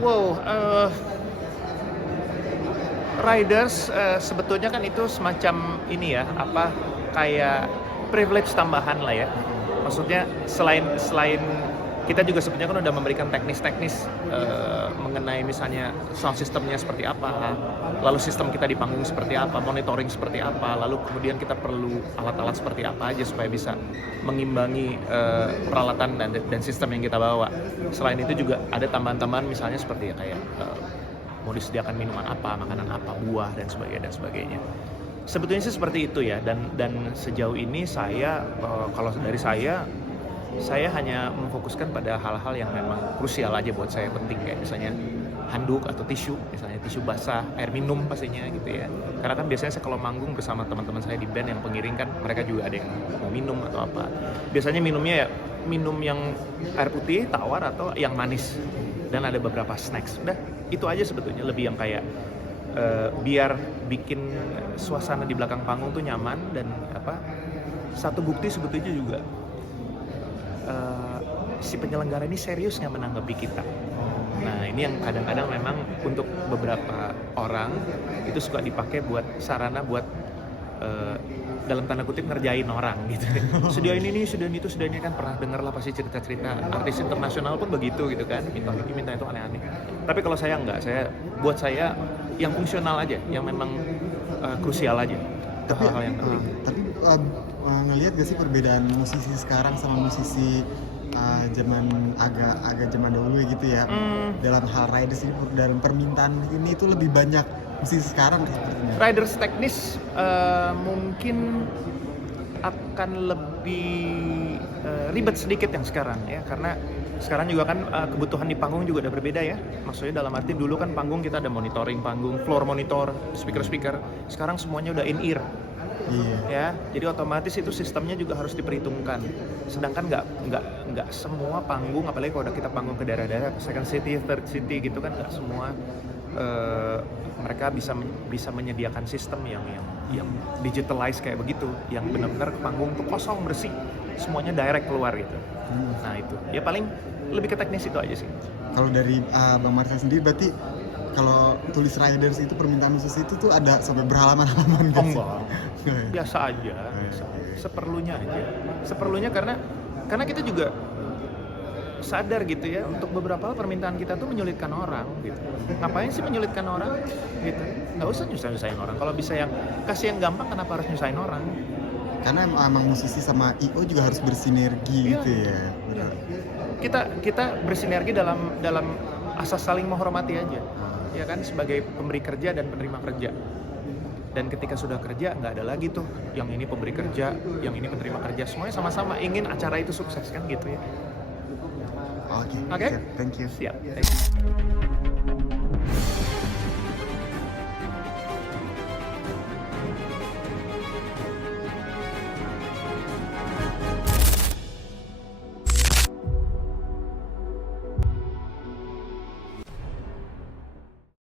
Wow, riders sebetulnya kan itu semacam ini ya, apa, kayak privilege tambahan lah ya. Maksudnya selain kita juga sebenarnya kan udah memberikan teknis-teknis mengenai misalnya sound systemnya seperti apa, lalu sistem kita di panggung seperti apa, monitoring seperti apa, lalu kemudian kita perlu alat-alat seperti apa aja supaya bisa mengimbangi peralatan dan sistem yang kita bawa. Selain itu juga ada tambahan-tambahan misalnya seperti ya kayak mau disediakan minuman apa, makanan apa, buah dan sebagainya. Sebetulnya sih seperti itu ya, dan sejauh ini saya kalau dari saya hanya memfokuskan pada hal-hal yang memang krusial aja buat saya, penting, kayak misalnya handuk atau tisu, misalnya tisu basah, air minum pastinya gitu ya. Karena kan biasanya saya kalau manggung bersama teman-teman saya di band yang pengiring kan mereka juga ada yang mau minum atau apa. Biasanya minumnya ya minum yang air putih, tawar atau yang manis. Dan ada beberapa snacks. Udah, itu aja sebetulnya, lebih yang kayak biar bikin suasana di belakang panggung tuh nyaman dan apa. Satu bukti sebetulnya juga si penyelenggara ini serius nggak menanggapi kita. Nah ini yang kadang-kadang memang untuk beberapa orang itu suka dipakai buat sarana buat dalam tanda kutip ngerjain orang gitu. Sudah ini kan pernah denger lah pasti cerita-cerita artis internasional pun begitu gitu kan, minta ini minta itu aneh-aneh. Tapi kalau saya enggak, buat saya yang fungsional aja, yang memang krusial aja. Tapi hal-hal yang penting. Tapi ngelihat gak sih perbedaan musisi sekarang sama musisi zaman agak zaman dahulu gitu ya, dalam hal riders ini, dalam permintaan ini itu lebih banyak musisi sekarang sepertinya. Riders teknis mungkin akan lebih ribet sedikit yang sekarang ya, karena sekarang juga kan kebutuhan di panggung juga udah berbeda ya. Maksudnya dalam arti dulu kan panggung kita ada monitoring panggung, floor monitor, speaker. Sekarang semuanya udah in ear. Iya. Ya, jadi otomatis itu sistemnya juga harus diperhitungkan. Sedangkan nggak semua panggung, apalagi kalau kita panggung ke daerah-daerah, second city, third city gitu kan, nggak semua mereka bisa menyediakan sistem yang digitalize kayak begitu, yang benar-benar ke panggung tuh kosong bersih, semuanya direct keluar gitu. Nah itu, ya paling lebih ke teknis itu aja sih. Kalau dari Bang Marcel sendiri berarti kalau tulis riders itu permintaan khusus itu tuh ada sampai berhalaman-halaman gitu? Enggak, biasa aja, seperlunya karena kita juga sadar gitu ya, untuk beberapa hal permintaan kita tuh menyulitkan orang gitu. Ngapain sih menyulitkan orang gitu? Nggak usah nyusahin orang. Kalau bisa yang kasih yang gampang, kenapa harus nyusahin orang? Karena emang musisi sama I.O juga harus bersinergi gitu ya. Iya. Kita bersinergi dalam asas saling menghormati aja. Ya kan, sebagai pemberi kerja dan penerima kerja. Dan ketika sudah kerja, nggak ada lagi tuh yang ini pemberi kerja, yang ini penerima kerja. Semuanya sama-sama ingin acara itu sukses kan gitu ya. Oke. Oke? Thank you. Siap. Thank you.